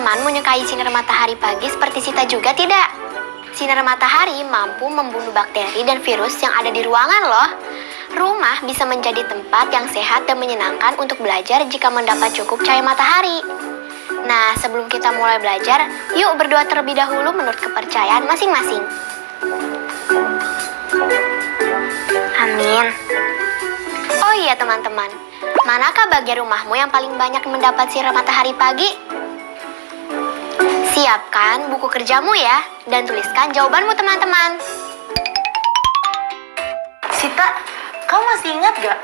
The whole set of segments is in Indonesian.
teman-teman menyukai sinar matahari pagi seperti Sita juga tidak? Sinar matahari mampu membunuh bakteri dan virus yang ada di ruangan loh. Rumah bisa menjadi tempat yang sehat dan menyenangkan untuk belajar jika mendapat cukup cahaya matahari. Nah, sebelum kita mulai belajar, yuk berdoa terlebih dahulu menurut kepercayaan masing-masing. Amin. Oh iya teman-teman, manakah bagian rumahmu yang paling banyak mendapat sinar matahari pagi? Siapkan buku kerjamu ya, dan tuliskan jawabanmu teman-teman. Sita, kamu masih ingat gak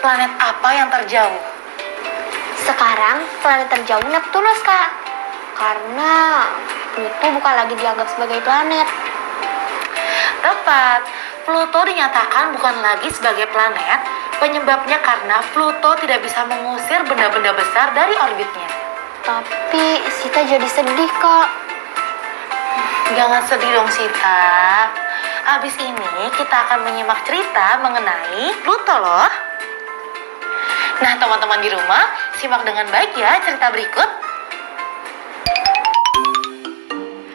planet apa yang terjauh? Sekarang planet terjauh Neptunus, Kak. Karena Pluto bukan lagi dianggap sebagai planet. Tepat, Pluto dinyatakan bukan lagi sebagai planet. Penyebabnya karena Pluto tidak bisa mengusir benda-benda besar dari orbitnya. Tapi Sita jadi sedih, Kak. Jangan sedih dong, Sita. Abis ini kita akan menyimak cerita mengenai Pluto loh. Nah, teman-teman di rumah, simak dengan baik ya cerita berikut.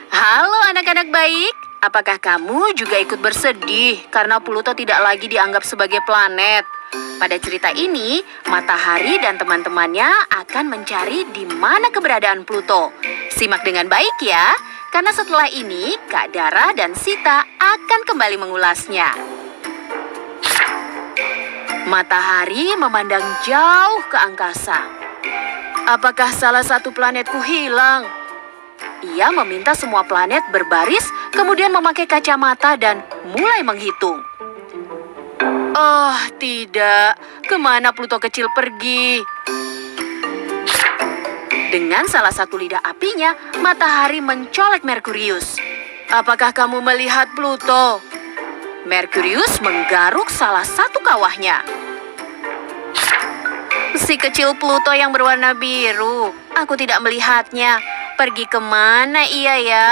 Halo anak-anak baik, apakah kamu juga ikut bersedih karena Pluto tidak lagi dianggap sebagai planet? Pada cerita ini, Matahari dan teman-temannya akan mencari di mana keberadaan Pluto. Simak dengan baik ya, karena setelah ini Kak Dara dan Sita akan kembali mengulasnya. Matahari memandang jauh ke angkasa. Apakah salah satu planetku hilang? Ia meminta semua planet berbaris, kemudian memakai kacamata dan mulai menghitung. Oh, tidak. Kemana Pluto kecil pergi? Dengan salah satu lidah apinya, Matahari mencolek Merkurius. Apakah kamu melihat Pluto? Merkurius menggaruk salah satu kawahnya. Si kecil Pluto yang berwarna biru. Aku tidak melihatnya. Pergi kemana ia ya?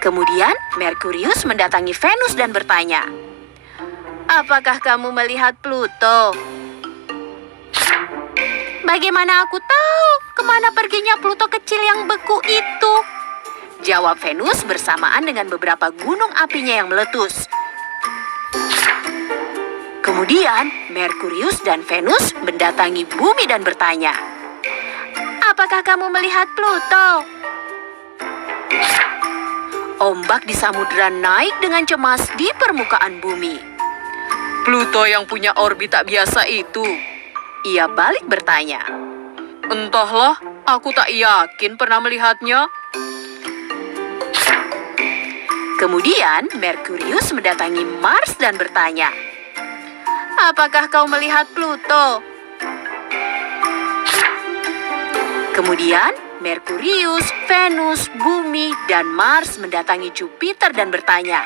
Kemudian Merkurius mendatangi Venus dan bertanya, apakah kamu melihat Pluto? Bagaimana aku tahu kemana perginya Pluto kecil yang beku itu? Jawab Venus bersamaan dengan beberapa gunung apinya yang meletus. Kemudian Merkurius dan Venus mendatangi bumi dan bertanya, apakah kamu melihat Pluto? Ombak di samudera naik dengan cemas di permukaan bumi. Pluto yang punya orbit tak biasa itu. Ia balik bertanya. Entahlah, aku tak yakin pernah melihatnya. Kemudian Merkurius mendatangi Mars dan bertanya, apakah kau melihat Pluto? Kemudian Merkurius, Venus, Bumi, dan Mars mendatangi Jupiter dan bertanya,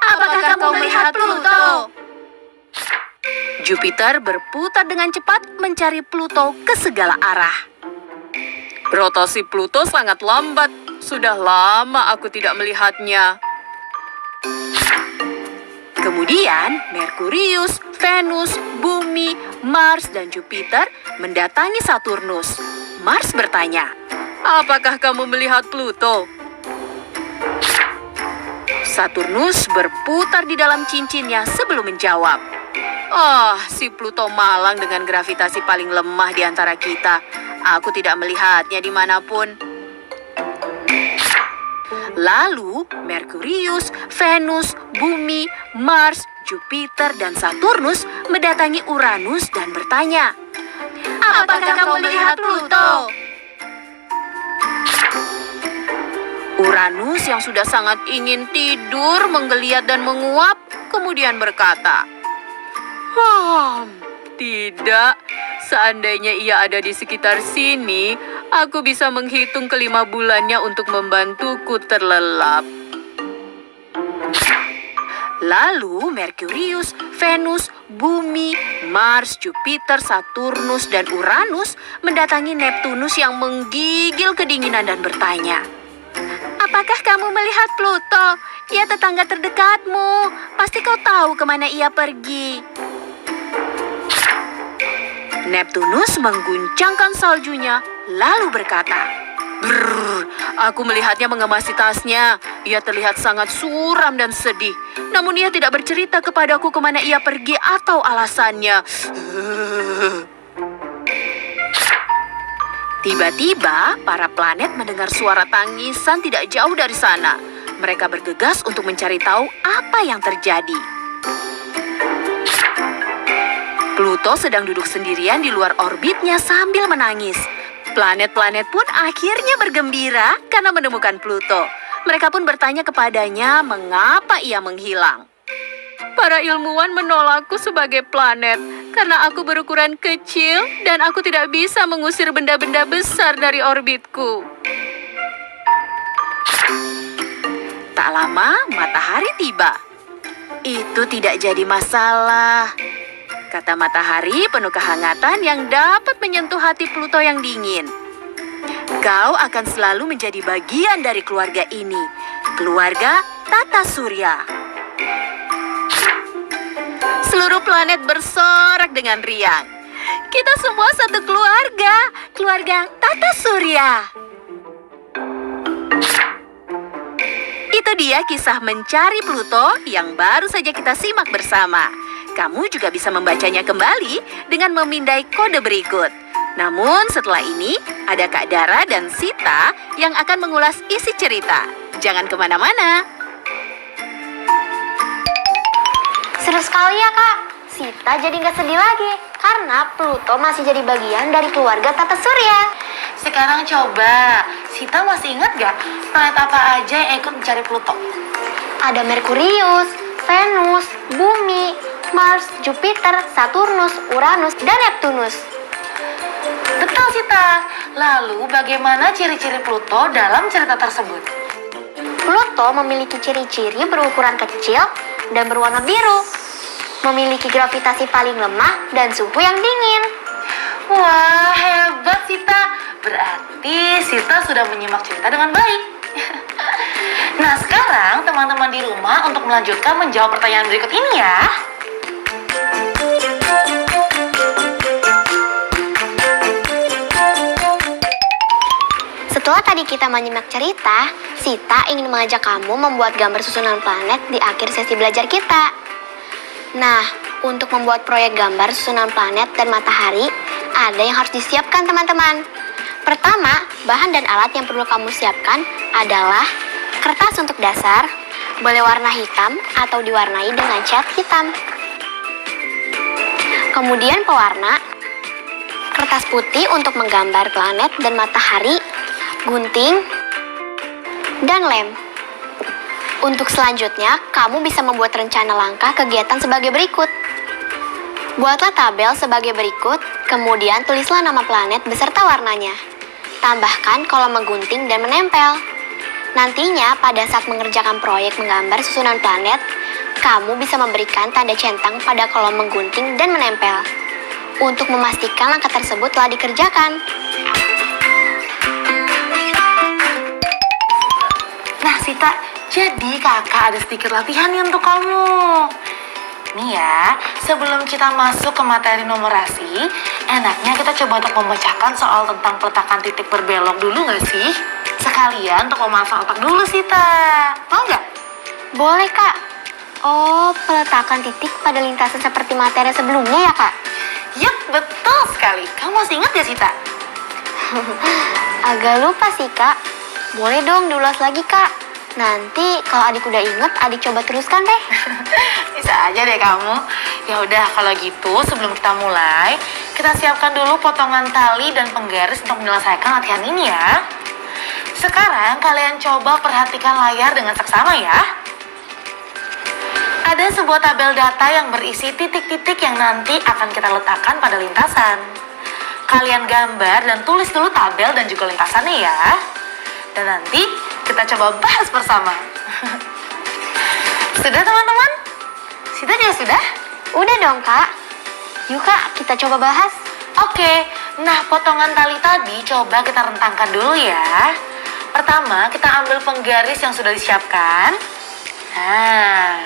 apakah kamu melihat Pluto? Jupiter berputar dengan cepat mencari Pluto ke segala arah. Rotasi Pluto sangat lambat. Sudah lama aku tidak melihatnya. Kemudian Merkurius, Venus, Bumi, Mars, dan Jupiter mendatangi Saturnus. Mars bertanya, apakah kamu melihat Pluto? Saturnus berputar di dalam cincinnya sebelum menjawab. Oh, si Pluto malang dengan gravitasi paling lemah di antara kita. Aku tidak melihatnya dimanapun. Lalu, Merkurius, Venus, Bumi, Mars, Jupiter, dan Saturnus mendatangi Uranus dan bertanya, apakah kamu melihat Pluto? Uranus yang sudah sangat ingin tidur menggeliat dan menguap, kemudian berkata, tidak. Seandainya ia ada di sekitar sini, aku bisa menghitung ke-5 bulannya untuk membantuku terlelap. Lalu Merkurius, Venus, Bumi, Mars, Jupiter, Saturnus, dan Uranus mendatangi Neptunus yang menggigil kedinginan dan bertanya, apakah kamu melihat Pluto? Ia tetangga terdekatmu. Pasti kau tahu kemana ia pergi. Neptunus mengguncangkan saljunya lalu berkata, "Brrr, aku melihatnya mengemasi tasnya. Ia terlihat sangat suram dan sedih. Namun ia tidak bercerita kepadaku kemana ia pergi atau alasannya." Tiba-tiba, para planet mendengar suara tangisan tidak jauh dari sana. Mereka bergegas untuk mencari tahu apa yang terjadi. Pluto sedang duduk sendirian di luar orbitnya sambil menangis. Planet-planet pun akhirnya bergembira karena menemukan Pluto. Mereka pun bertanya kepadanya mengapa ia menghilang. Para ilmuwan menolakku sebagai planet karena aku berukuran kecil dan aku tidak bisa mengusir benda-benda besar dari orbitku. Tak lama, matahari tiba. Itu tidak jadi masalah, kata matahari penuh kehangatan yang dapat menyentuh hati Pluto yang dingin. Kau akan selalu menjadi bagian dari keluarga ini, keluarga Tata Surya. Seluruh planet bersorak dengan riang. Kita semua satu keluarga, keluarga Tata Surya. Itu dia kisah mencari Pluto yang baru saja kita simak bersama. Kamu juga bisa membacanya kembali dengan memindai kode berikut. Namun setelah ini ada Kak Dara dan Sita yang akan mengulas isi cerita. Jangan kemana-mana. Seru sekali ya Kak. Sita jadi nggak sedih lagi karena Pluto masih jadi bagian dari keluarga Tata Surya. Sekarang coba, Sita masih ingat gak planet apa aja yang ikut mencari Pluto? Ada Merkurius, Venus, Bumi, Mars, Jupiter, Saturnus, Uranus, dan Neptunus. Betul Sita. Lalu bagaimana ciri-ciri Pluto dalam cerita tersebut? Pluto memiliki ciri-ciri berukuran kecil dan berwarna biru. Memiliki gravitasi paling lemah dan suhu yang dingin. Wah, hebat Sita. Berarti Sita sudah menyimak cerita dengan baik. Nah, sekarang teman-teman di rumah untuk melanjutkan menjawab pertanyaan berikut ini ya. Setelah tadi kita menyimak cerita, Sita ingin mengajak kamu membuat gambar susunan planet di akhir sesi belajar kita. Nah, untuk membuat proyek gambar susunan planet dan matahari, ada yang harus disiapkan teman-teman. Pertama, bahan dan alat yang perlu kamu siapkan adalah kertas untuk dasar, boleh warna hitam atau diwarnai dengan cat hitam. Kemudian pewarna, kertas putih untuk menggambar planet dan matahari, gunting, dan lem. Untuk selanjutnya, kamu bisa membuat rencana langkah kegiatan sebagai berikut. Buatlah tabel sebagai berikut, kemudian tulislah nama planet beserta warnanya. Tambahkan kolom menggunting dan menempel. Nantinya, pada saat mengerjakan proyek menggambar susunan planet, kamu bisa memberikan tanda centang pada kolom menggunting dan menempel untuk memastikan langkah tersebut telah dikerjakan. Nah, Sita, jadi kakak ada sedikit latihan nih untuk kamu. Nih ya, sebelum kita masuk ke materi numerasi, enaknya kita coba untuk memecahkan soal tentang peletakan titik berbelok dulu nggak sih? Sekalian untuk memasang otak dulu, Sita. Mau nggak? Boleh, Kak. Oh, peletakan titik pada lintasan seperti materi sebelumnya ya, Kak? Yup, betul sekali. Kamu masih ingat ya, Sita? Agak lupa sih, Kak. Boleh dong diulas lagi, Kak. Nanti kalau adik udah inget, adik coba teruskan deh. Bisa aja deh kamu. Ya udah, kalau gitu sebelum kita mulai, kita siapkan dulu potongan tali dan penggaris untuk menyelesaikan latihan ini ya. Sekarang kalian coba perhatikan layar dengan seksama ya. Ada sebuah tabel data yang berisi titik-titik yang nanti akan kita letakkan pada lintasan. Kalian gambar dan tulis dulu tabel dan juga lintasannya ya. Dan nanti kita coba bahas bersama. Sudah teman-teman? Sita juga sudah? Udah dong, Kak. Yuk, Kak, kita coba bahas. Oke, nah potongan tali tadi coba kita rentangkan dulu ya. Pertama, kita ambil penggaris yang sudah disiapkan. Nah,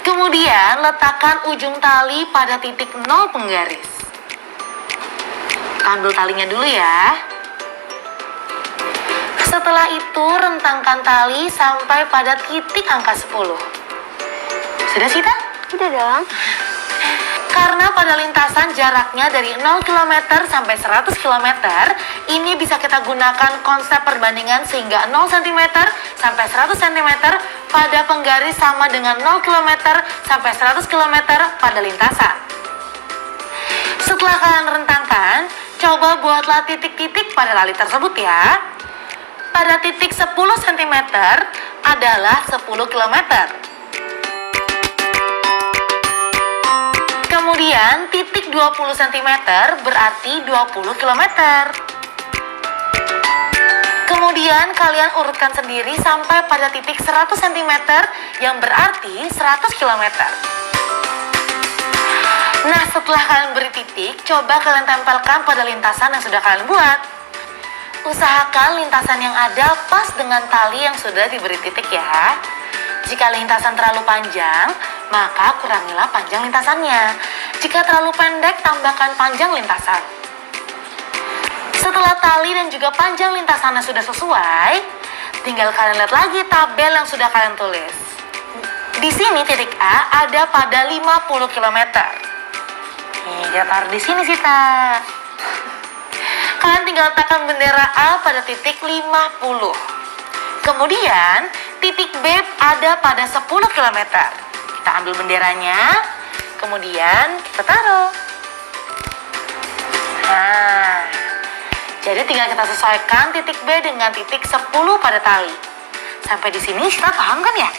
kemudian letakkan ujung tali pada titik 0 penggaris. Kita ambil talinya dulu ya. Setelah itu rentangkan tali sampai pada titik angka 10. Sudah Sita? Udah dong. Karena pada lintasan jaraknya dari 0 km sampai 100 km, ini bisa kita gunakan konsep perbandingan sehingga 0 cm sampai 100 cm pada penggaris sama dengan 0 km sampai 100 km pada lintasan. Setelah kalian rentangkan, coba buatlah titik-titik pada tali tersebut ya. Pada titik 10 cm adalah 10 km. Kemudian titik 20 cm berarti 20 km. Kemudian kalian urutkan sendiri sampai pada titik 100 cm yang berarti 100 km. Nah, setelah kalian beri titik, coba kalian tempelkan pada lintasan yang sudah kalian buat. Usahakan lintasan yang ada pas dengan tali yang sudah diberi titik ya. Jika lintasan terlalu panjang, maka kurangilah panjang lintasannya. Jika terlalu pendek, tambahkan panjang lintasan. Setelah tali dan juga panjang lintasannya sudah sesuai, tinggal kalian lihat lagi tabel yang sudah kalian tulis. Di sini titik A ada pada 50 km. Nih, kita taruh di sini Sita. Kalian tinggal letakkan bendera A pada titik 50. Kemudian, titik B ada pada 10 km. Kita ambil benderanya, kemudian kita taruh. Nah, jadi tinggal kita sesuaikan titik B dengan titik 10 pada tali. Sampai di sini kita paham kan ya?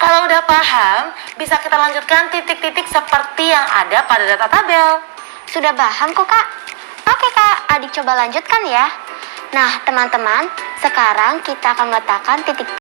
Kalau udah paham, bisa kita lanjutkan titik-titik seperti yang ada pada data tabel. Sudah paham kok, Kak. Oke, Kak. Adik coba lanjutkan ya. Nah, teman-teman, sekarang kita akan meletakkan titik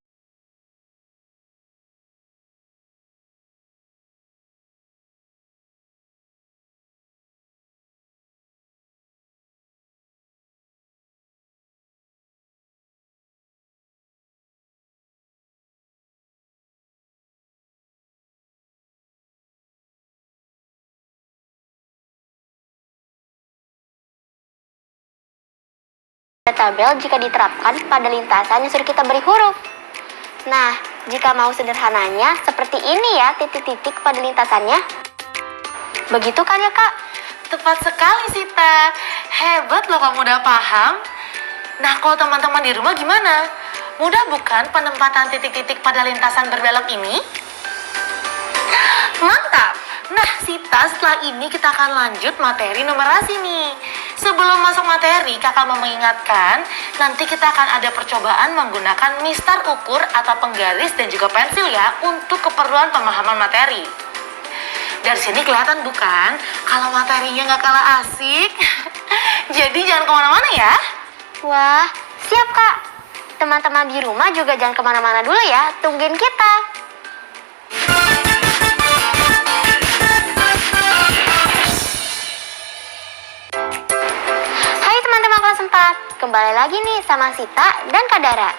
tabel jika diterapkan pada lintasan yang sudah kita beri huruf. Nah, jika mau sederhananya, seperti ini ya titik-titik pada lintasannya. Begitu kan ya, Kak? Tepat sekali Sita. Hebat loh kamu udah paham. Nah, kalau teman-teman di rumah gimana? Mudah bukan penempatan titik-titik pada lintasan berbelok ini? Mantap. Nah, Sita, setelah ini kita akan lanjut materi numerasi nih. Sebelum masuk materi, kakak mau mengingatkan, nanti kita akan ada percobaan menggunakan mistar ukur atau penggaris dan juga pensil ya, untuk keperluan pemahaman materi. Dari sini kelihatan bukan, kalau materinya nggak kalah asik. Jadi jangan kemana-mana ya. Wah, siap, Kak. Teman-teman di rumah juga jangan kemana-mana dulu ya, tungguin kita. Kembali lagi nih sama Sita dan Kak Dara.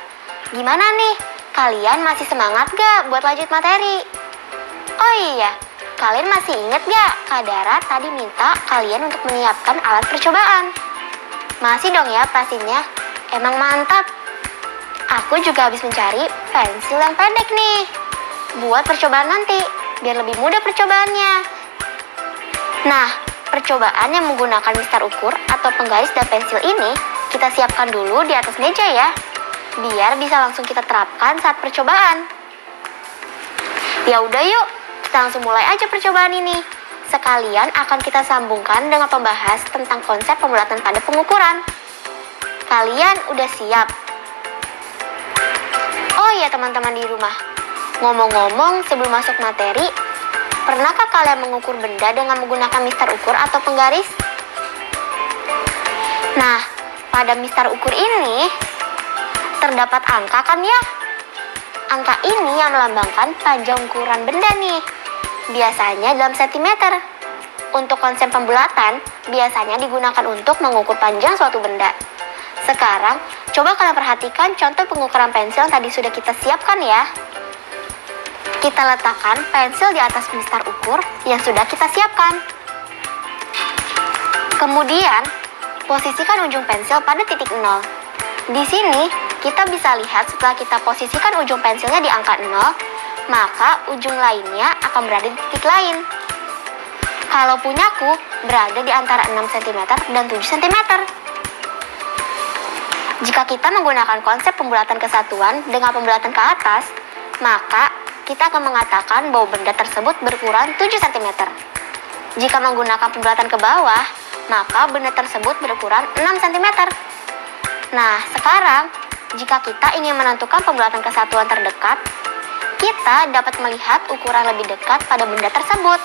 Gimana nih? Kalian masih semangat gak buat lanjut materi? Oh iya, kalian masih inget gak Kak Dara tadi minta kalian untuk menyiapkan alat percobaan? Masih dong ya pastinya. Emang mantap. Aku juga habis mencari pensil yang pendek nih buat percobaan nanti, biar lebih mudah percobaannya. Nah, percobaan yang menggunakan mistar ukur atau penggaris dan pensil ini kita siapkan dulu di atas meja ya, biar bisa langsung kita terapkan saat percobaan. Ya udah yuk, kita langsung mulai aja percobaan ini. Sekalian akan kita sambungkan dengan pembahas tentang konsep pembulatan pada pengukuran. Kalian udah siap? Oh iya teman-teman di rumah, ngomong-ngomong sebelum masuk materi, pernahkah kalian mengukur benda dengan menggunakan mistar ukur atau penggaris? Nah, pada mistar ukur ini terdapat angka kan ya? Angka ini yang melambangkan panjang ukuran benda nih. Biasanya dalam sentimeter. Untuk konsep pembulatan biasanya digunakan untuk mengukur panjang suatu benda. Sekarang, coba kalian perhatikan contoh pengukuran pensil yang tadi sudah kita siapkan ya. Kita letakkan pensil di atas mistar ukur yang sudah kita siapkan. Kemudian, posisikan ujung pensil pada titik 0. Di sini, kita bisa lihat setelah kita posisikan ujung pensilnya di angka 0, maka ujung lainnya akan berada di titik lain. Kalau punyaku, berada di antara 6 cm dan 7 cm. Jika kita menggunakan konsep pembulatan kesatuan dengan pembulatan ke atas, maka kita akan mengatakan bahwa benda tersebut berukuran 7 cm. Jika menggunakan pembulatan ke bawah, maka benda tersebut berukuran 6 cm. Nah, sekarang, jika kita ingin menentukan pembulatan kesatuan terdekat, kita dapat melihat ukuran lebih dekat pada benda tersebut.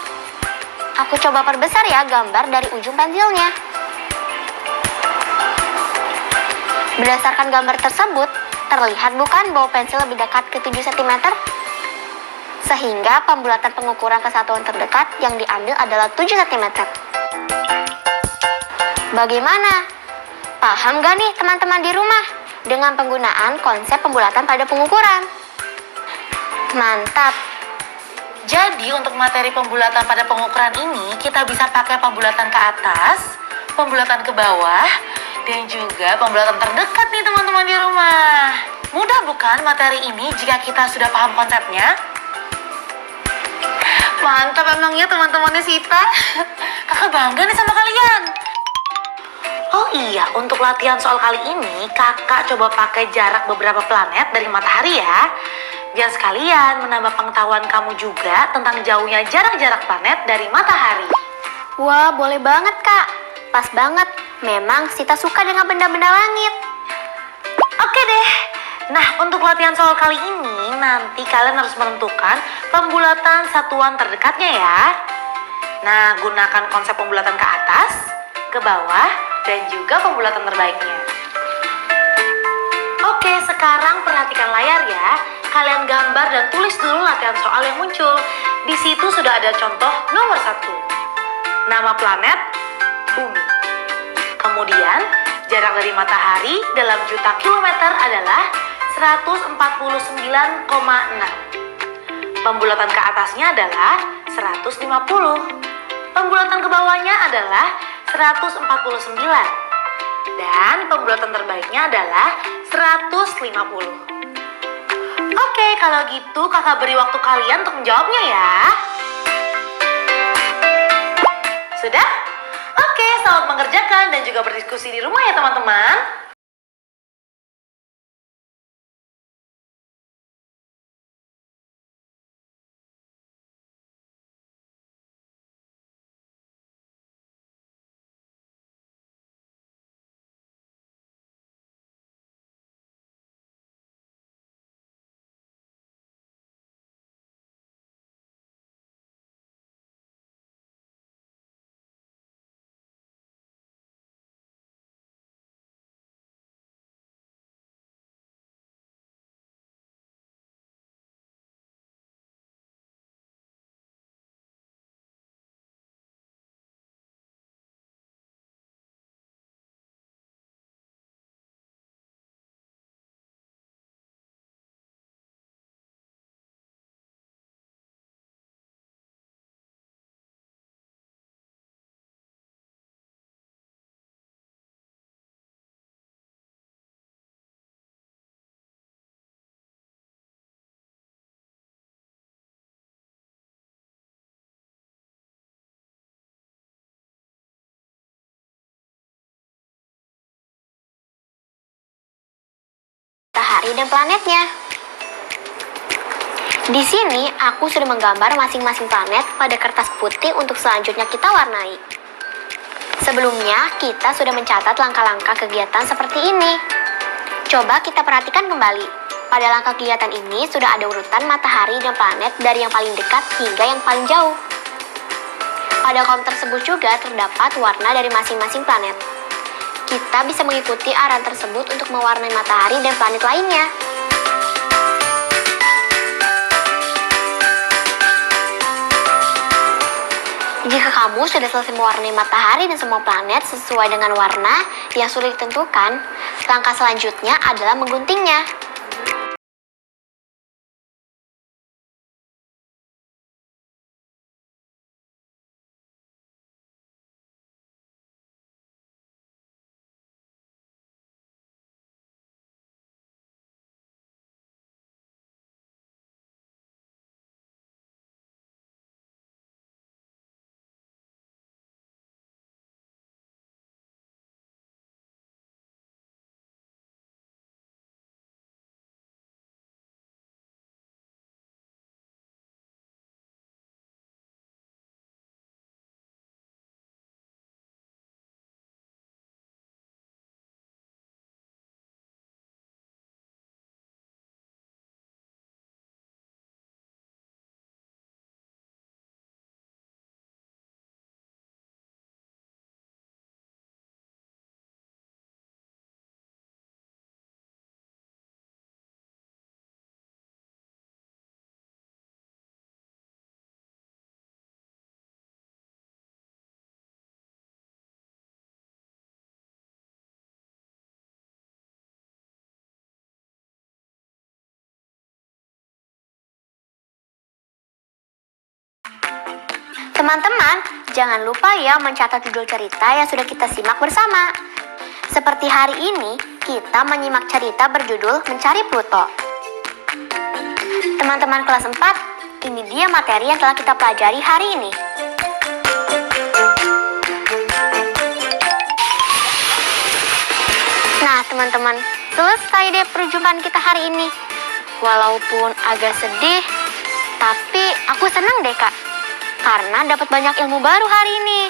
Aku coba perbesar ya gambar dari ujung pensilnya. Berdasarkan gambar tersebut, terlihat bukan bahwa pensil lebih dekat ke 7 cm? Sehingga pembulatan pengukuran kesatuan terdekat yang diambil adalah 7 cm. Bagaimana? Paham gak nih teman-teman di rumah dengan penggunaan konsep pembulatan pada pengukuran? Mantap! Jadi untuk materi pembulatan pada pengukuran ini kita bisa pakai pembulatan ke atas, pembulatan ke bawah, dan juga pembulatan terdekat nih teman-teman di rumah. Mudah bukan materi ini jika kita sudah paham konsepnya? Mantap emangnya teman-temannya Sita. Kakak bangga nih sama kalian. Oh iya, untuk latihan soal kali ini kakak coba pakai jarak beberapa planet dari matahari ya. Biar sekalian menambah pengetahuan kamu juga tentang jauhnya jarak-jarak planet dari matahari. Wah, boleh banget Kak. Pas banget, memang Sita suka dengan benda-benda langit. Oke deh. Nah, untuk latihan soal kali ini, nanti kalian harus menentukan pembulatan satuan terdekatnya ya. Nah, gunakan konsep pembulatan ke atas, ke bawah, dan juga pembulatan terbaiknya. Oke, sekarang perhatikan layar ya. Kalian gambar dan tulis dulu latihan soal yang muncul. Di situ sudah ada contoh nomor 1. Nama planet, Bumi. Kemudian, jarak dari matahari dalam juta kilometer adalah 149,6. Pembulatan ke atasnya adalah 150. Pembulatan ke bawahnya adalah 149. Dan pembulatan terbaiknya adalah 150. Oke, kalau gitu kakak beri waktu kalian untuk menjawabnya ya. Sudah? Oke, selamat mengerjakan dan juga berdiskusi di rumah ya teman-teman. Matahari dan planetnya. Di sini, aku sudah menggambar masing-masing planet pada kertas putih untuk selanjutnya kita warnai. Sebelumnya, kita sudah mencatat langkah-langkah kegiatan seperti ini. Coba kita perhatikan kembali. Pada langkah kegiatan ini sudah ada urutan matahari dan planet dari yang paling dekat hingga yang paling jauh. Pada kolom tersebut juga terdapat warna dari masing-masing planet. Kita bisa mengikuti arahan tersebut untuk mewarnai matahari dan planet lainnya. Jika kamu sudah selesai mewarnai matahari dan semua planet sesuai dengan warna yang sudah ditentukan, langkah selanjutnya adalah mengguntingnya. Teman-teman, jangan lupa ya mencatat judul cerita yang sudah kita simak bersama. Seperti hari ini, kita menyimak cerita berjudul Mencari Pluto. Teman-teman kelas 4, ini dia materi yang telah kita pelajari hari ini. Nah, teman-teman, selesai deh perjumpaan kita hari ini. Walaupun agak sedih, tapi aku senang deh, Kak. Karena dapat banyak ilmu baru hari ini.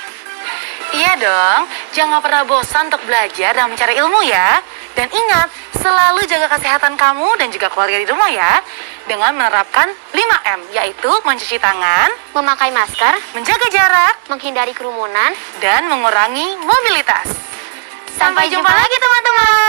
Iya dong, jangan pernah bosan untuk belajar dan mencari ilmu ya. Dan ingat, selalu jaga kesehatan kamu dan juga keluarga di rumah ya. Dengan menerapkan 5M, yaitu mencuci tangan, Memakai masker, menjaga jarak, menghindari kerumunan. dan mengurangi mobilitas. Sampai jumpa lagi teman-teman.